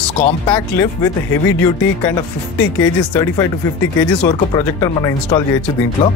this compact lift with heavy duty kind of 50 kgs, 35 to 50 kgs వరకు projector మనం install చేయొచ్చు దీంట్లో.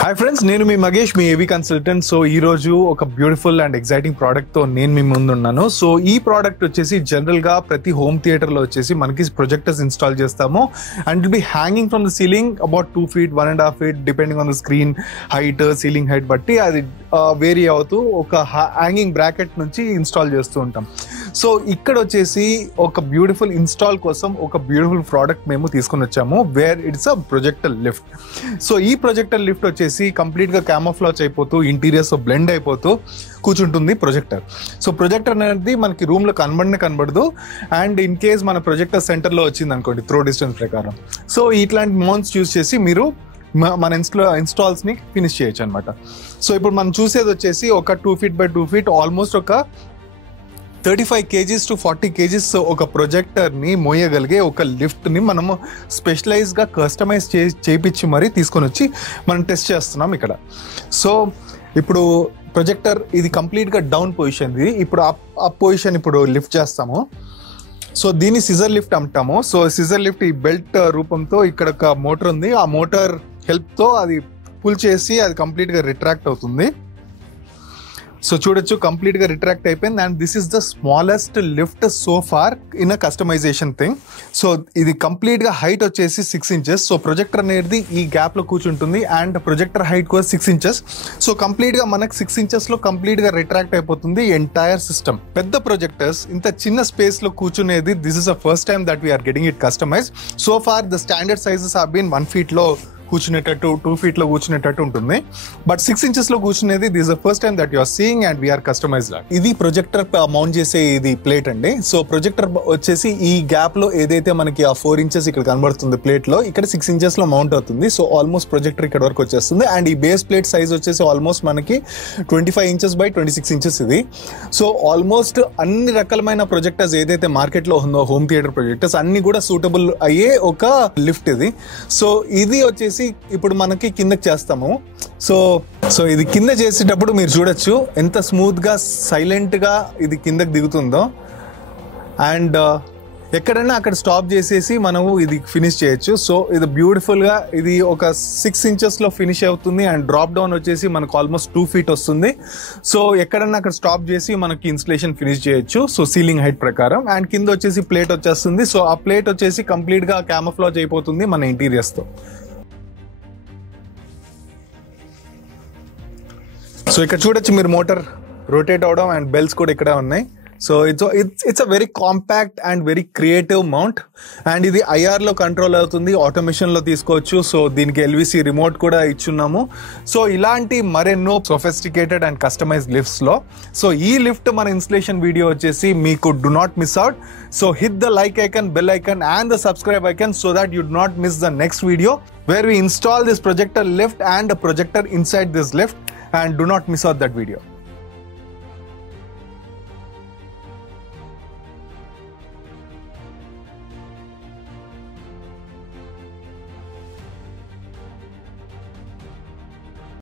Hi friends, నేను మీ మగేష్, మీ ఏవీ కన్సల్టెంట్. సో ఈ రోజు ఒక బ్యూటిఫుల్ అండ్ ఎక్సైటింగ్ ప్రోడక్ట్ తో నేను మీ ముందు ఉన్నాను. సో ఈ ప్రోడక్ట్ వచ్చేసి జనరల్ గా ప్రతి హోమ్ థియేటర్ లో వచ్చేసి మనకి ప్రొజెక్టర్స్ ఇన్స్టాల్ చేస్తాము and it be hanging from the ceiling about 2 feet, 1.5 feet depending on the screen height, ceiling height బట్టి అది వేరీ అవుతూ ఒక హ్యాంగింగ్ బ్రాకెట్ నుంచి ఇన్స్టాల్ చేస్తూ ఉంటాం. సో ఇక్కడ వచ్చేసి ఒక బ్యూటిఫుల్ ఇన్స్టాల్ కోసం ఒక బ్యూటిఫుల్ ప్రోడక్ట్ మేము తీసుకొని వచ్చాము, where it's a projector lift. So ఈ ప్రొజెక్టర్ లిఫ్ట్ వచ్చేసి కంప్లీట్ గా క్యామోఫ్లాజ్ అయిపోతూ ఇంటీరియర్స్ బ్లెండ్ అయిపోతూ కూర్చుంటుంది ప్రొజెక్టర్. సో ప్రొజెక్టర్ అనేది మనకి రూమ్ లో కనబడదు అండ్ ఇన్ కేస్ మన ప్రొజెక్టర్ సెంటర్ లో వచ్చింది అనుకోండి త్రో డిస్టెన్స్ ప్రకారం, సో ఇట్లాంటి మౌంట్స్ యూజ్ చేసి మీరు మన ఇన్స్టాల్స్ ని ఫినిష్ చేయొచ్చు అనమాట. సో ఇప్పుడు మనం చూసేది వచ్చేసి ఒక 2 feet by 2 feet ఆల్మోస్ట్ ఒక 35 kgs to 40 kgs ఒక ప్రొజెక్టర్ని మోయగలిగే ఒక లిఫ్ట్ని మనము స్పెషలైజ్గా కస్టమైజ్ చేయించి మరీ తీసుకొని వచ్చి మనం టెస్ట్ చేస్తున్నాం ఇక్కడ. సో ఇప్పుడు ప్రొజెక్టర్ ఇది కంప్లీట్గా డౌన్ పొజిషన్, ఇది ఇప్పుడు అప్ పొజిషన్ ఇప్పుడు లిఫ్ట్ చేస్తాము. సో దీన్ని సిజర్ లిఫ్ట్ అంటాము. సో సిజర్ లిఫ్ట్ ఈ బెల్ట్ రూపంతో ఇక్కడ ఒక మోటార్ ఉంది, ఆ మోటార్ హెల్ప్తో అది పుల్ చేసి అది కంప్లీట్గా రిట్రాక్ట్ అవుతుంది. సో చూడొచ్చు కంప్లీట్గా రిట్రాక్ట్ అయిపోయింది and this is the smallest lift so far in a customization thing. So ఇది కంప్లీట్గా హైట్ వచ్చేసి 6 inches. సో ప్రొజెక్టర్ అనేది ఈ గ్యాప్లో కూర్చుంటుంది అండ్ ప్రొజెక్టర్ హైట్ కూడా 6 inches. సో కంప్లీట్గా మనకు 6 inchesలో కంప్లీట్గా రిట్రాక్ట్ అయిపోతుంది ఎంటైర్ సిస్టమ్. పెద్ద ప్రొజెక్టర్స్ ఇంత చిన్న స్పేస్లో కూర్చునేది this is the first time that we are getting it customize. So far the standard sizes have been 1 feet కూర్చునేటట్టు, 2 feet కూర్చునేటట్టు ఉంటుంది. బట్ 6 inches కూర్చునేది this the first time that you are seeing and we are customized. ఇది projector mount చేసే ఇది plate అండి. So projector వచ్చేసి ఈ గ్యాప్ లో ఏదైతే మనకి ఆ 4 inches ఇక్కడ కనబడుతుంది ప్లేట్ లో, ఇక్కడ 6 inches మౌంట్ అవుతుంది. సో ఆల్మోస్ట్ ప్రొజెక్టర్ ఇక్కడ వరకు వచ్చేస్తుంది అండ్ ఈ బేస్ ప్లేట్ సైజ్ వచ్చేసి ఆల్మోస్ట్ మనకి 25 inches by 26 inches ఇది. సో ఆల్మోస్ట్ అన్ని రకాలమైన ప్రొజెక్టర్స్ ఏదైతే మార్కెట్ లో ఉందో హోమ్ థియేటర్ ప్రొజెక్టర్స్ అన్ని కూడా సూటబుల్ అయ్యే ఒక లిఫ్ట్ ఇది. సో ఇది వచ్చేసి ఇప్పుడు మనకి కిందకి చేస్తాము. సో ఇది కింద చేసేటప్పుడు మీరు చూడొచ్చు ఎంత స్మూత్ గా సైలెంట్ గా ఇది కిందకి దిగుతుందో అండ్ ఎక్కడైనా అక్కడ స్టాప్ చేసేసి మనము ఇది ఫినిష్ చేయొచ్చు. సో ఇది బ్యూటిఫుల్ గా ఇది ఒక 6 inches ఫినిష్ అవుతుంది అండ్ డ్రాప్ డౌన్ వచ్చేసి మనకు ఆల్మోస్ట్ 2 feet వస్తుంది. సో ఎక్కడన్నా అక్కడ స్టాప్ చేసి మనకి ఇన్స్టలేషన్ ఫినిష్ చేయొచ్చు. సో సీలింగ్ హైట్ ప్రకారం అండ్ కింద వచ్చేసి ప్లేట్ వచ్చేస్తుంది. సో ఆ ప్లేట్ వచ్చేసి కంప్లీట్ గా క్యామోఫ్లాజ్ అయిపోతుంది మన ఇంటీరియర్స్ తో. సో ఇక్కడ చూడొచ్చు మీరు మోటార్ రొటేట్ అవడం అండ్ బెల్స్ కూడా ఇక్కడ ఉన్నాయి. So it's a very compact and very creative mount and ఇది IR లో కంట్రోల్ అవుతుంది, ఆటోమేషన్ లో తీసుకోవచ్చు. సో దీనికి LVC రిమోట్ కూడా ఇచ్చున్నాము. సో ఇలాంటి మరెన్నో సొఫిస్టికేటెడ్ అండ్ కస్టమైజ్డ్ లిఫ్ట్స్ లో సో ఈ లిఫ్ట్ మన ఇన్స్టలేషన్ వీడియో వచ్చేసి మీకు do not miss out. So hit the like icon, bell icon and the subscribe icon so that you do not miss the next video where we install this projector lift and a projector inside this lift, and do not miss out that video.